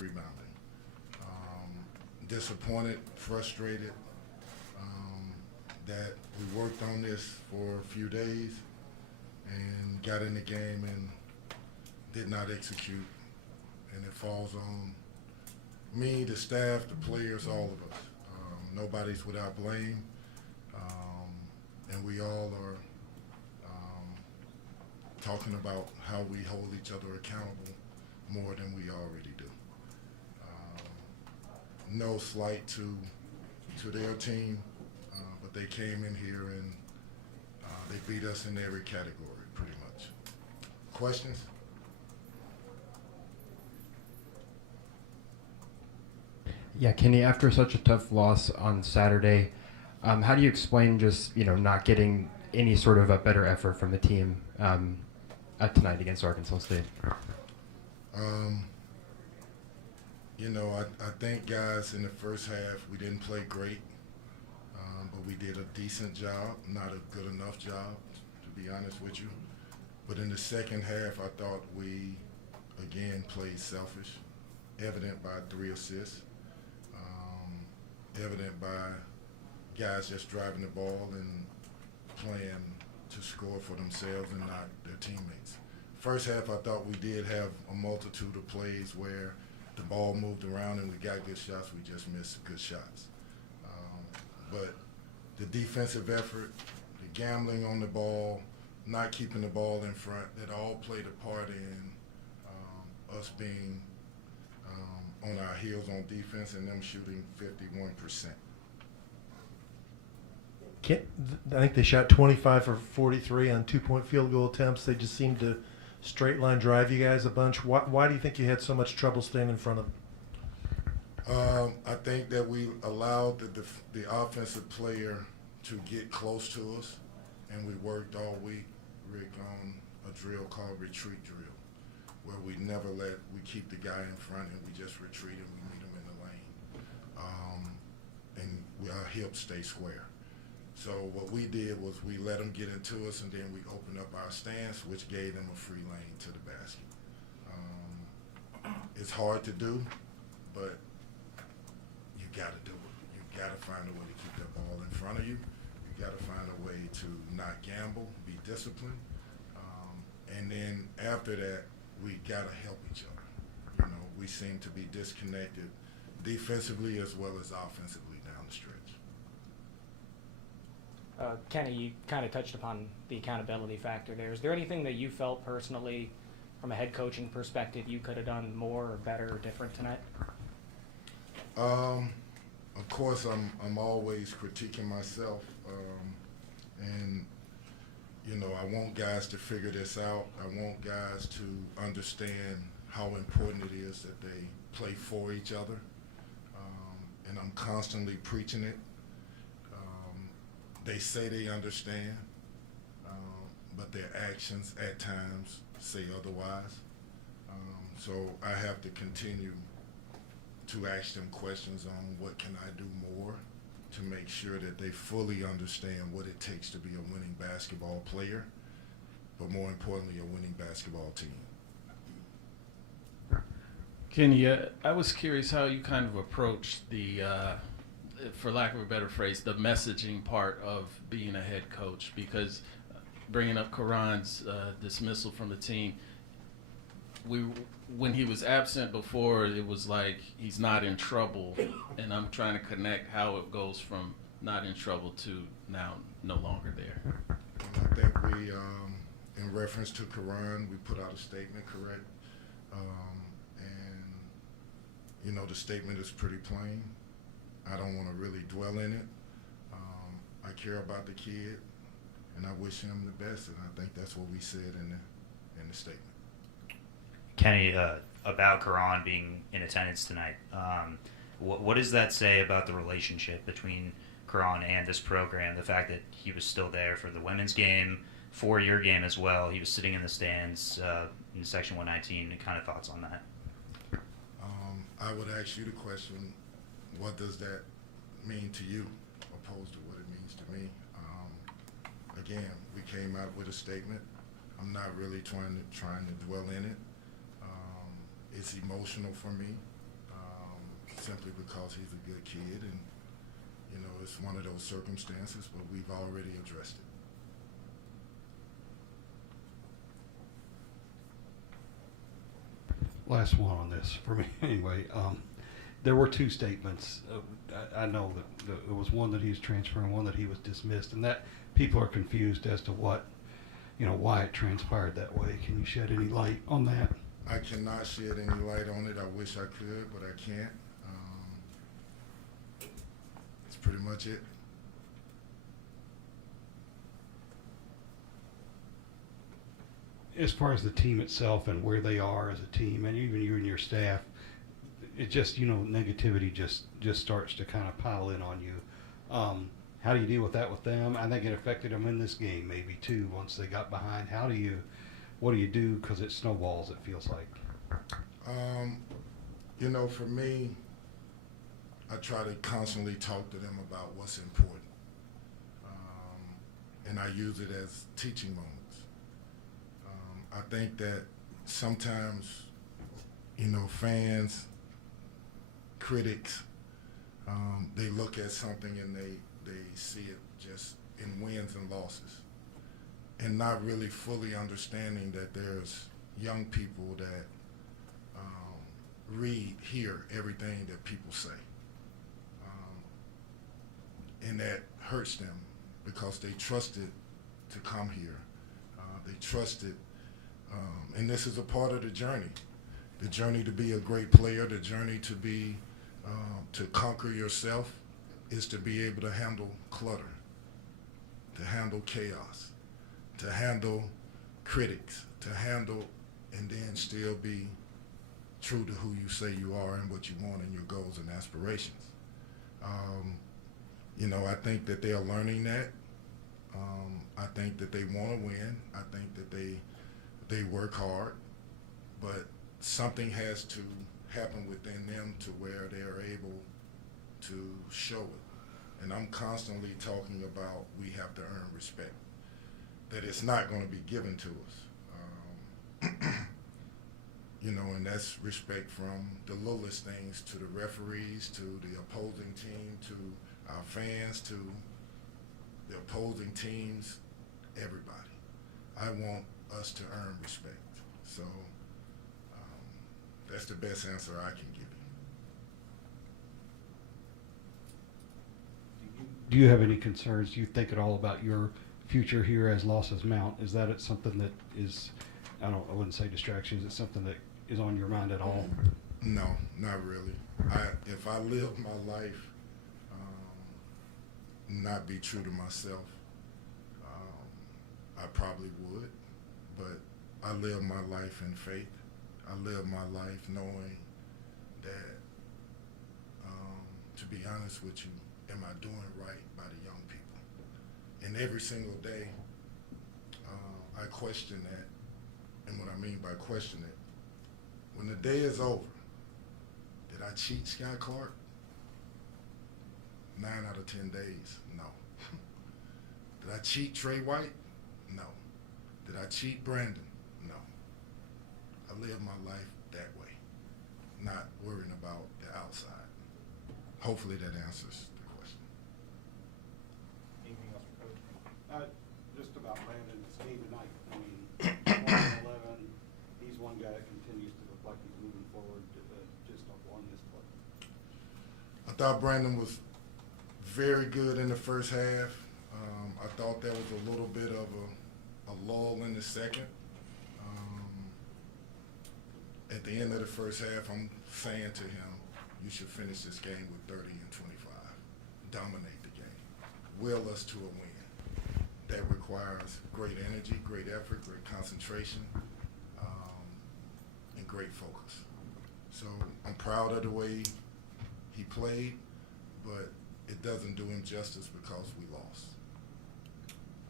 rebounding. Disappointed, frustrated that we worked on this for a few days and got in the game and did not execute. And it falls on me, the staff, the players, all of us. Nobody's without blame, and we all are talking about how we hold each other accountable more than we already do. No slight to their team, but they came in here and they beat us in every category, pretty much. Questions? Yeah, Kenny, after such a tough loss on Saturday, how do you explain just, not getting any sort of a better effort from the team tonight against Arkansas State? I think, guys, in the first half, we didn't play great, but we did a decent job, not a good enough job, to be honest with you. But in the second half, I thought we, again, played selfish, evident by 3 assists, evident by guys just driving the ball and playing to score for themselves and not their teammates. First half, I thought we did have a multitude of plays where the ball moved around and we got good shots. We just missed good shots. But the defensive effort, the gambling on the ball, not keeping the ball in front, that all played a part in us being on our heels on defense and them shooting 51%. I think they shot 25 for 43 on 2-point field goal attempts. They just seemed to straight line drive you guys a bunch. Why do you think you had so much trouble staying in front of them? I think that we allowed the offensive player to get close to us, and we worked all week, Rick, on a drill called retreat drill, where we keep the guy in front and we just retreat and we meet him in the lane. And our hips stay square. So what we did was we let them get into us and then we opened up our stance, which gave them a free lane to the basket. It's hard to do, but you got to do it. You got to find a way to keep that ball in front of you. You got to find a way to not gamble, be disciplined. And then after that, we got to help each other. We seem to be disconnected defensively as well as offensively down the stretch. Kenny, you kind of touched upon the accountability factor there. Is there anything that you felt personally, from a head coaching perspective, you could have done more or better or different tonight? Of course, I'm always critiquing myself, and I want guys to figure this out. I want guys to understand how important it is that they play for each other, and I'm constantly preaching it. They say they understand, but their actions at times say otherwise. So I have to continue to ask them questions on what can I do more to make sure that they fully understand what it takes to be a winning basketball player, but more importantly, a winning basketball team. Kenny, I was curious how you kind of approached the for lack of a better phrase, the messaging part of being a head coach, because bringing up Karan's dismissal from the team, when he was absent before, it was like he's not in trouble, and I'm trying to connect how it goes from not in trouble to now no longer there. I think we, in reference to Karan, we put out a statement, correct? And the statement is pretty plain. I don't want to really dwell in it. I care about the kid, and I wish him the best, and I think that's what we said in the statement. Kenny, about Karan being in attendance tonight, what does that say about the relationship between Karan and this program? The fact that he was still there for the women's game, for your game as well. He was sitting in the stands in Section 119. Any kind of thoughts on that? I would ask you the question, what does that mean to you, opposed to what it means to me? Again, we came out with a statement. I'm not really trying to dwell in it. It's emotional for me. simply because he's a good kid, and you know it's one of those circumstances, but we've already addressed it. Last one on this for me anyway. There were two statements. I know that there was one that he was transferring, one that he was dismissed, and that people are confused as to what, why it transpired that way. Can you shed any light on that? I cannot shed any light on it. I wish I could, but I can't. That's pretty much it. As far as the team itself and where they are as a team, and even you and your staff, it just, negativity just starts to kind of pile in on you. How do you deal with that with them? I think it affected them in this game maybe too once they got behind. What do you do? Because it snowballs, it feels like. For me, I try to constantly talk to them about what's important. And I use it as teaching moments. I think that sometimes, fans, critics, they look at something and they see it just in wins and losses, and not really fully understanding that there's young people that hear everything that people say, and that hurts them because they trusted to come here. They trusted, and this is a part of the journey to be a great player, the journey to be, to conquer yourself is to be able to handle clutter, to handle chaos, to handle critics, and then still be true to who you say you are and what you want and your goals and aspirations. I think that they are learning that. I think that they want to win. I think that they work hard, but something has to happen within them to where they are able to show it. And I'm constantly talking about we have to earn respect, that it's not going to be given to us. And that's respect from the littlest things to the referees, to the opposing team, to our fans, to the opposing teams, everybody. I want us to earn respect. So that's the best answer I can give you. Do you have any concerns? Do you think at all about your future here as losses mount? Is that something that is, I wouldn't say distractions, it's something that is on your mind at all? No, not really. If I lived my life not be true to myself, I probably would, but I live my life in faith. I live my life knowing that, to be honest with you, am I doing right by the young people? And every single day, I question that. And what I mean by question it, when the day is over, did I cheat Sky Clark? 9 out of 10 days, no. Did I cheat Trey White? No. Did I cheat Brandon? No. I live my life that way, not worrying about the outside. Hopefully that answers the question. Anything else for Coach? Just about Brandon's game tonight. I mean, 1-11, he's one guy that continues to look like he's moving forward, just on this play. I thought Brandon was very good in the first half. I thought there was a little bit of a lull in the second. At the end of the first half, I'm saying to him, you should finish this game with 30 and 25. Dominate the game. Will us to a win. That requires great energy, great effort, great concentration, and great focus. So I'm proud of the way he played, but it doesn't do him justice because we lost.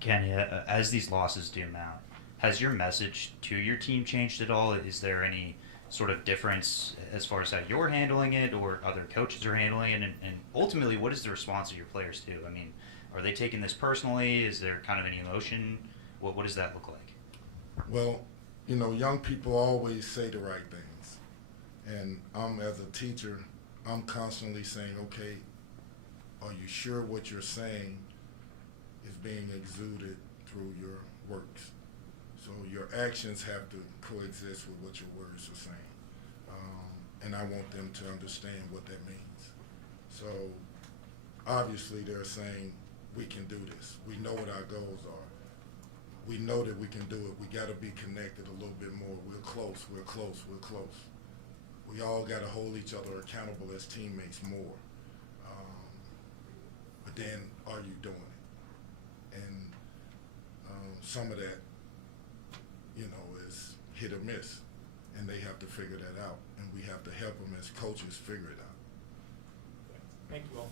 Kenny, as these losses do mount, has your message to your team changed at all? Is there any sort of difference as far as how you're handling it or other coaches are handling it? And ultimately, what is the response of your players to? I mean, are they taking this personally? Is there kind of any emotion? What does that look like? Well, young people always say the right things. And as a teacher, I'm constantly saying, okay, are you sure what you're saying is being exuded through your works? So your actions have to coexist with what your words are saying. And I want them to understand what that means. So obviously they're saying, we can do this. We know what our goals are. We know that we can do it. We got to be connected a little bit more. We're close, we're close, we're close. We all got to hold each other accountable as teammates more. But then, are you doing it? And some of that, you know, is hit or miss. And they have to figure that out. And we have to help them as coaches figure it out. Thank you all.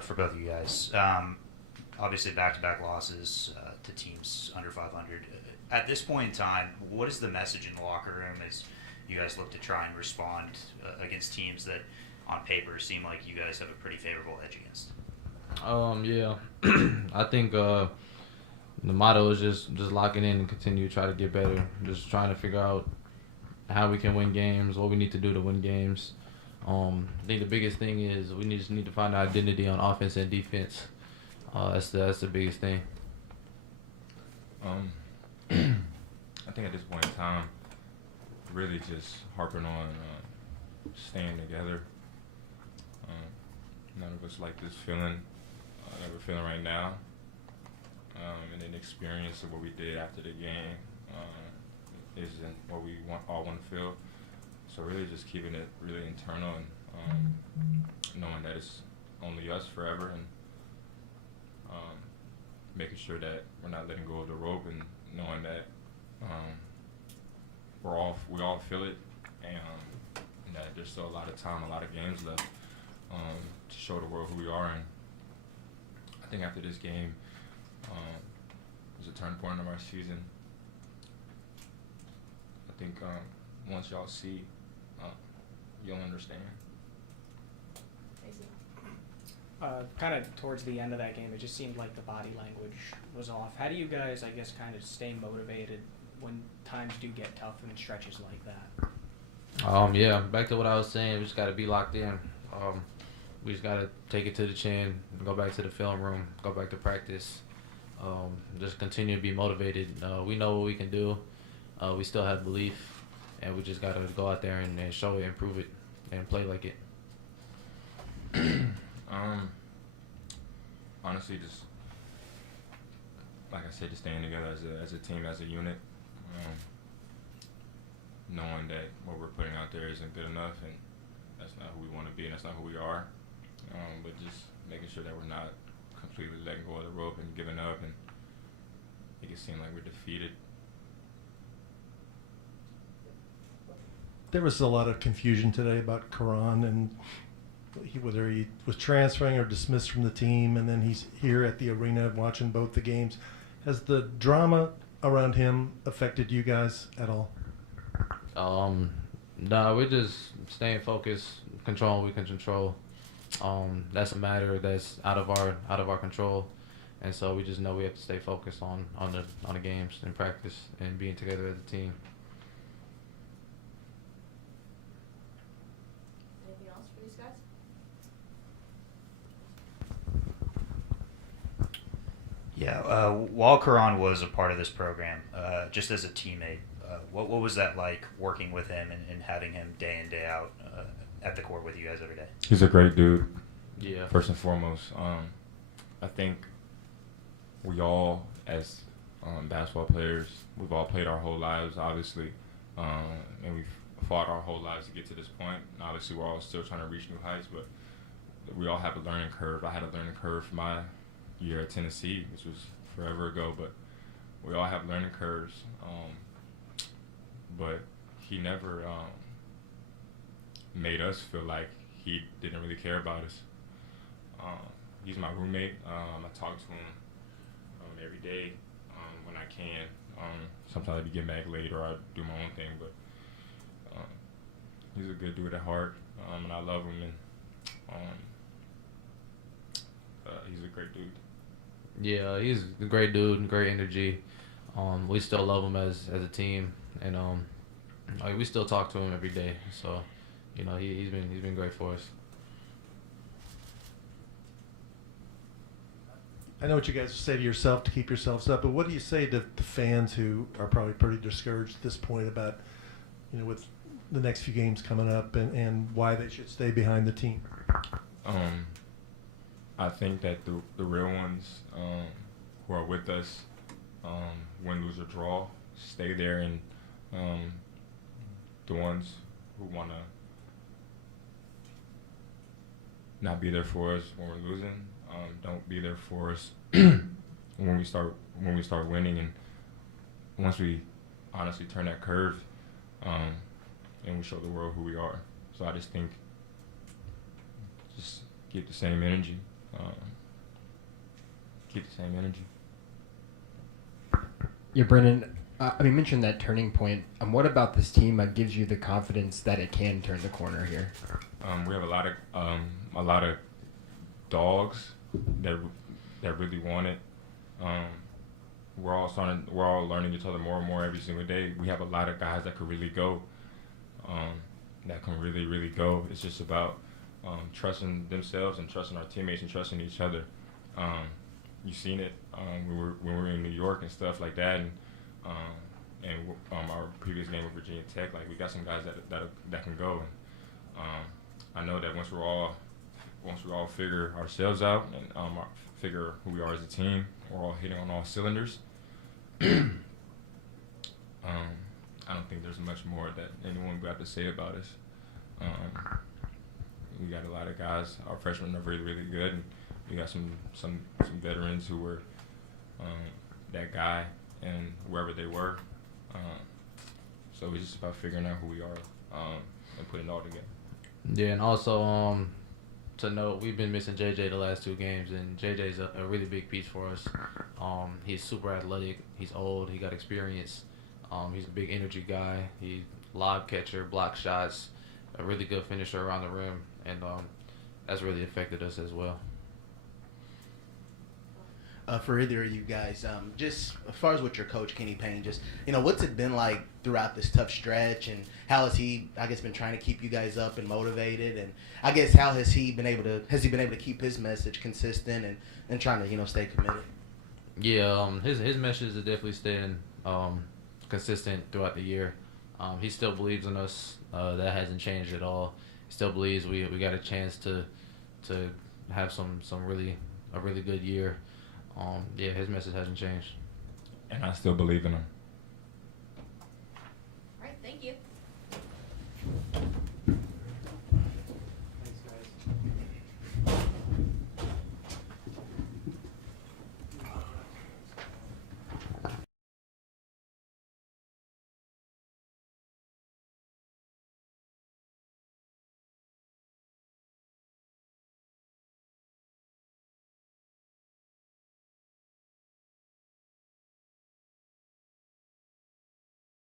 For both of you guys. Obviously, back-to-back losses to teams under 500. At this point in time, what is the message in the locker room as you guys look to try and respond against teams that, on paper, seem like you guys have a pretty favorable edge against? Yeah, I think the motto is just locking in and continue to try to get better. Just trying to figure out how we can win games, what we need to do to win games. I think the biggest thing is we just need to find our identity on offense and defense. That's the biggest thing. I think at this point in time, really just harping on staying together. None of us like this feeling that we're feeling right now. And then the experience of what we did after the game isn't what we all want to feel. So really just keeping it really internal and knowing that it's only us forever, and making sure that we're not letting go of the rope, and knowing that we all feel it, and that there's still a lot of time, a lot of games left to show the world who we are. And I think after this game was a turning point of our season. I think once y'all see, you'll understand. Kind of towards the end of that game, it just seemed like the body language was off. How do you guys, I guess, kind of stay motivated when times do get tough and stretches like that? Yeah, back to what I was saying, we just got to be locked in. We just got to take it to the chin, go back to the film room, go back to practice, just continue to be motivated. We know what we can do. We still have belief, and we just got to go out there and show it, improve it, and play like it. Honestly, just like I said, just staying together as a team, as a unit, knowing that what we're putting out there isn't good enough, and that's not who we want to be, and that's not who we are. But just making sure that we're not completely letting go of the rope and giving up, and make it seem like we're defeated. There was a lot of confusion today about Karan and whether he was transferring or dismissed from the team, and then he's here at the arena watching both the games. Has the drama around him affected you guys at all? No, we're just staying focused, controlling what we can control. That's a matter that's out of our control, and so we just know we have to stay focused on the games and practice and being together as a team. Anything else for these guys? Yeah, while Karan was a part of this program, just as a teammate, what was that like working with him and having him day in, day out at the court with you guys every day? He's a great dude. Yeah. First and foremost, I think we all, as basketball players, we've all played our whole lives, obviously, and we've fought our whole lives to get to this point. And obviously, we're all still trying to reach new heights, but we all have a learning curve. I had a learning curve for my year at Tennessee, which was forever ago, but we all have learning curves. But he never made us feel like he didn't really care about us. He's my roommate. I talk to him every day when I can. Sometimes I be getting back late or I do my own thing, but he's a good dude at heart, and I love him, and he's a great dude. Yeah, he's a great dude and great energy. We still love him as a team, and we still talk to him every day. So, he's been great for us. I know what you guys say to yourself to keep yourselves up, but what do you say to the fans who are probably pretty discouraged at this point about, with the next few games coming up and why they should stay behind the team? I think that the real ones who are with us, win, lose, or draw, stay there, and the ones who want to not be there for us when we're losing, don't be there for us when we start winning, and once we honestly turn that curve, and we show the world who we are. So I just think just keep the same energy. Keep the same energy. Yeah, Brennan, you mentioned that turning point. What about this team gives you the confidence that it can turn the corner here? We have a lot of dogs that really want it. We're all learning each other more and more every single day. We have a lot of guys that could really go, that can really, really go. It's just about trusting themselves and trusting our teammates and trusting each other. You've seen it when we were in New York and stuff like that, and our previous game with Virginia Tech. Like, we got some guys that can go, and I know that once we all figure ourselves out and figure who we are as a team, we're all hitting on all cylinders. I don't think there's much more that anyone would have to say about us. We got a lot of guys. Our freshmen are really, really good, and we got some veterans who were that guy and wherever they were. So it's just about figuring out who we are and putting it all together. Yeah, and also to note, we've been missing JJ the last 2 games, and JJ's a really big piece for us. He's super athletic. He's old. He got experience. He's a big energy guy. He's lob catcher, block shots, a really good finisher around the rim, and that's really affected us as well. For either of you guys, just as far as with your coach, Kenny Payne, just, what's it been like throughout this tough stretch, and how has he, I guess, been trying to keep you guys up and motivated, and I guess how has he been able to keep his message consistent and trying to, stay committed? Yeah, his message is definitely staying consistent throughout the year. He still believes in us. That hasn't changed at all. He still believes we got a chance to have a really good year. Yeah, his message hasn't changed. And I still believe in him.